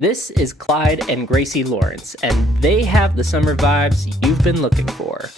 This is Clyde and Gracie Lawrence, and they have the summer vibes you've been looking for.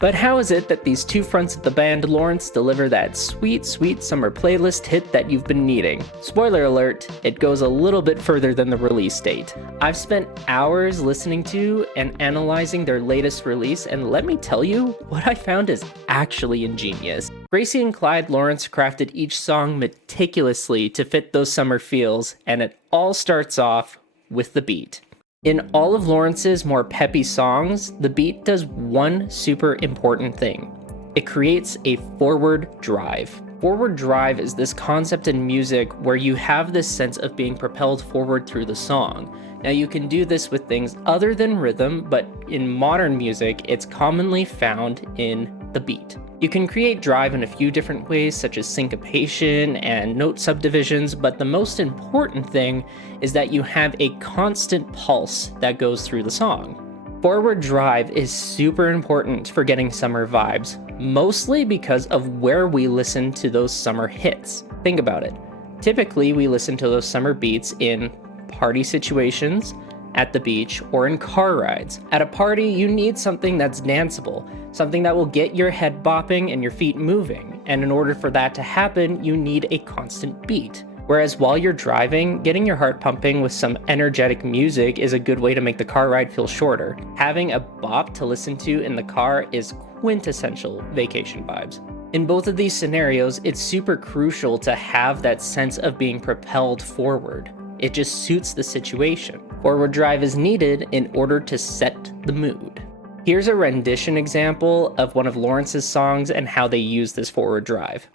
But how is it that these two fronts of the band Lawrence deliver that sweet, sweet summer playlist hit that you've been needing? Spoiler alert, it goes a little bit further than the release date. I've spent hours listening to and analyzing their latest release, and let me tell you, what I found is actually ingenious. Gracie and Clyde Lawrence crafted each song meticulously to fit those summer feels, and it all starts off with the beat. In all of Lawrence's more peppy songs, the beat does one super important thing. It creates a forward drive. Forward drive is this concept in music where you have this sense of being propelled forward through the song. Now you can do this with things other than rhythm, but in modern music, it's commonly found in the beat. You can create drive in a few different ways, such as syncopation and note subdivisions, but the most important thing is that you have a constant pulse that goes through the song. Forward drive is super important for getting summer vibes, mostly because of where we listen to those summer hits. Think about it. Typically, we listen to those summer beats in party situations, at the beach, or in car rides. At a party, you need something that's danceable, something that will get your head bopping and your feet moving, and in order for that to happen, you need a constant beat. Whereas while you're driving, getting your heart pumping with some energetic music is a good way to make the car ride feel shorter. Having a bop to listen to in the car is quintessential vacation vibes. In both of these scenarios, it's super crucial to have that sense of being propelled forward. It just suits the situation. Forward drive is needed in order to set the mood. Here's a rendition example of one of Lawrence's songs and how they use this forward drive.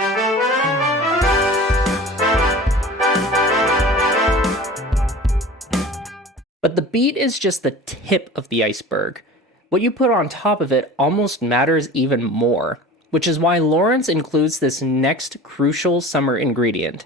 But the beat is just the tip of the iceberg. What you put on top of it almost matters even more, which is why Lawrence includes this next crucial summer ingredient: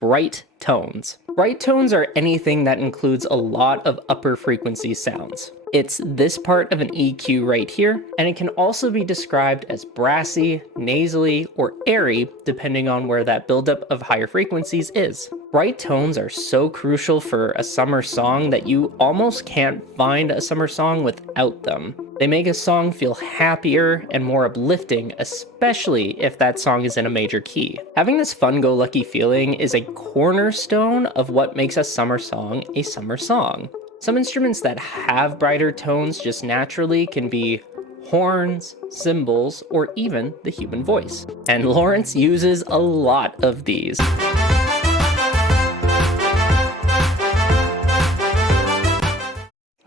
bright tones. Bright tones are anything that includes a lot of upper frequency sounds. It's this part of an EQ right here, and it can also be described as brassy, nasally, or airy, depending on where that buildup of higher frequencies is. Bright tones are so crucial for a summer song that you almost can't find a summer song without them. They make a song feel happier and more uplifting, especially if that song is in a major key. Having this fun-go-lucky feeling is a cornerstone of what makes a summer song a summer song. Some instruments that have brighter tones just naturally can be horns, cymbals, or even the human voice. And Lawrence uses a lot of these.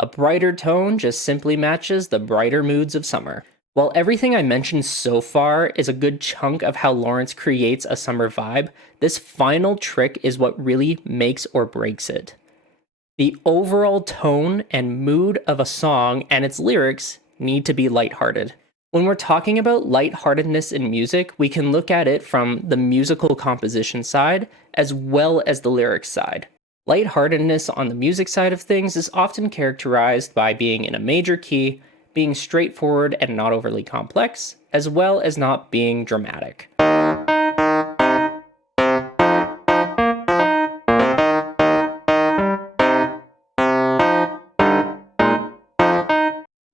A brighter tone just simply matches the brighter moods of summer. While everything I mentioned so far is a good chunk of how Lawrence creates a summer vibe, this final trick is what really makes or breaks it. The overall tone and mood of a song and its lyrics need to be lighthearted. When we're talking about lightheartedness in music, we can look at it from the musical composition side as well as the lyrics side. Lightheartedness on the music side of things is often characterized by being in a major key, being straightforward and not overly complex, as well as not being dramatic.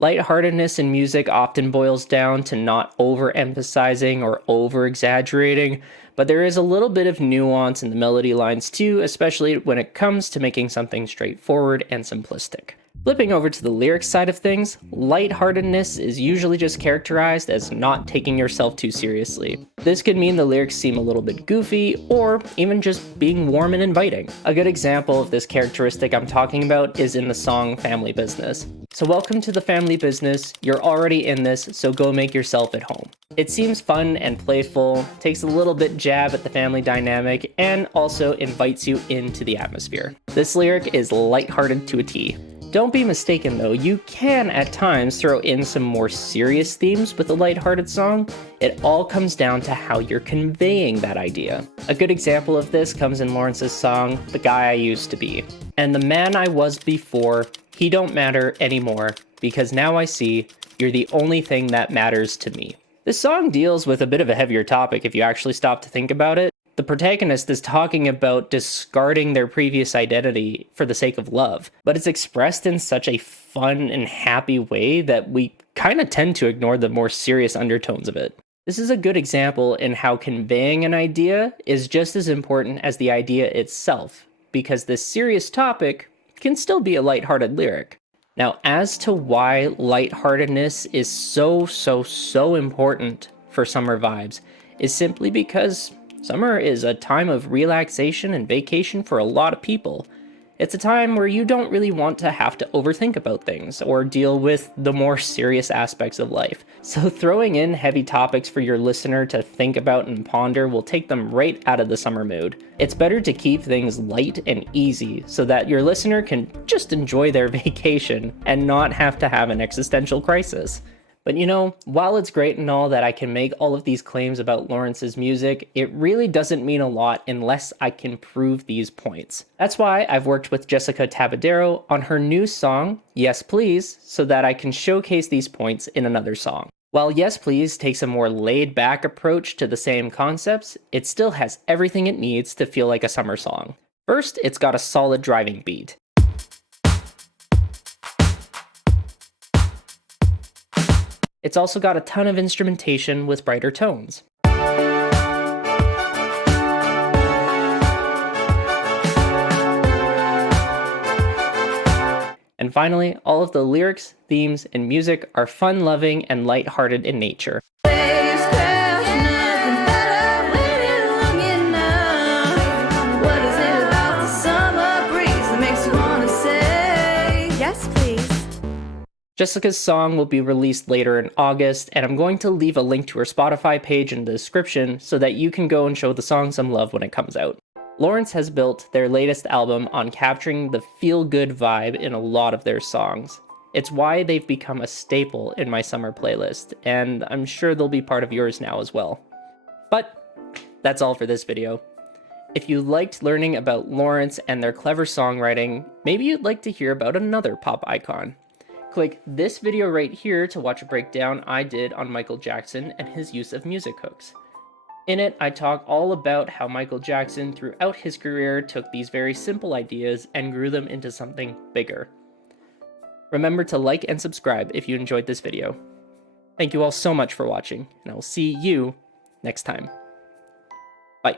Lightheartedness in music often boils down to not overemphasizing or over-exaggerating, but there is a little bit of nuance in the melody lines too, especially when it comes to making something straightforward and simplistic. Flipping over to the lyrics side of things, lightheartedness is usually just characterized as not taking yourself too seriously. This could mean the lyrics seem a little bit goofy, or even just being warm and inviting. A good example of this characteristic I'm talking about is in the song Family Business. So welcome to the family business, you're already in this, so go make yourself at home. It seems fun and playful, takes a little bit jab at the family dynamic, and also invites you into the atmosphere. This lyric is lighthearted to a T. Don't be mistaken though, you can at times throw in some more serious themes with a lighthearted song. It all comes down to how you're conveying that idea. A good example of this comes in Lawrence's song, The Guy I Used to Be. And the man I was before, he don't matter anymore, because now I see you're the only thing that matters to me. This song deals with a bit of a heavier topic if you actually stop to think about it. The protagonist is talking about discarding their previous identity for the sake of love, but it's expressed in such a fun and happy way that we kind of tend to ignore the more serious undertones of it. This is a good example in how conveying an idea is just as important as the idea itself, because this serious topic can still be a lighthearted lyric. Now, as to why lightheartedness is so important for summer vibes is simply because summer is a time of relaxation and vacation for a lot of people. It's a time where you don't really want to have to overthink about things or deal with the more serious aspects of life. So throwing in heavy topics for your listener to think about and ponder will take them right out of the summer mood. It's better to keep things light and easy so that your listener can just enjoy their vacation and not have to have an existential crisis. But you know, while it's great and all that I can make all of these claims about Lawrence's music, it really doesn't mean a lot unless I can prove these points. That's why I've worked with Jessica Tabadero on her new song, Yes Please, so that I can showcase these points in another song. While Yes Please takes a more laid-back approach to the same concepts, it still has everything it needs to feel like a summer song. First, it's got a solid driving beat. It's also got a ton of instrumentation with brighter tones. And finally, all of the lyrics, themes, and music are fun-loving and lighthearted in nature. Jessica's song will be released later in August, and I'm going to leave a link to her Spotify page in the description so that you can go and show the song some love when it comes out. Lawrence has built their latest album on capturing the feel-good vibe in a lot of their songs. It's why they've become a staple in my summer playlist, and I'm sure they'll be part of yours now as well. But that's all for this video. If you liked learning about Lawrence and their clever songwriting, maybe you'd like to hear about another pop icon. Click this video right here to watch a breakdown I did on Michael Jackson and his use of music hooks. In it, I talk all about how Michael Jackson throughout his career took these very simple ideas and grew them into something bigger. Remember to like and subscribe if you enjoyed this video. Thank you all so much for watching, and I will see you next time. Bye.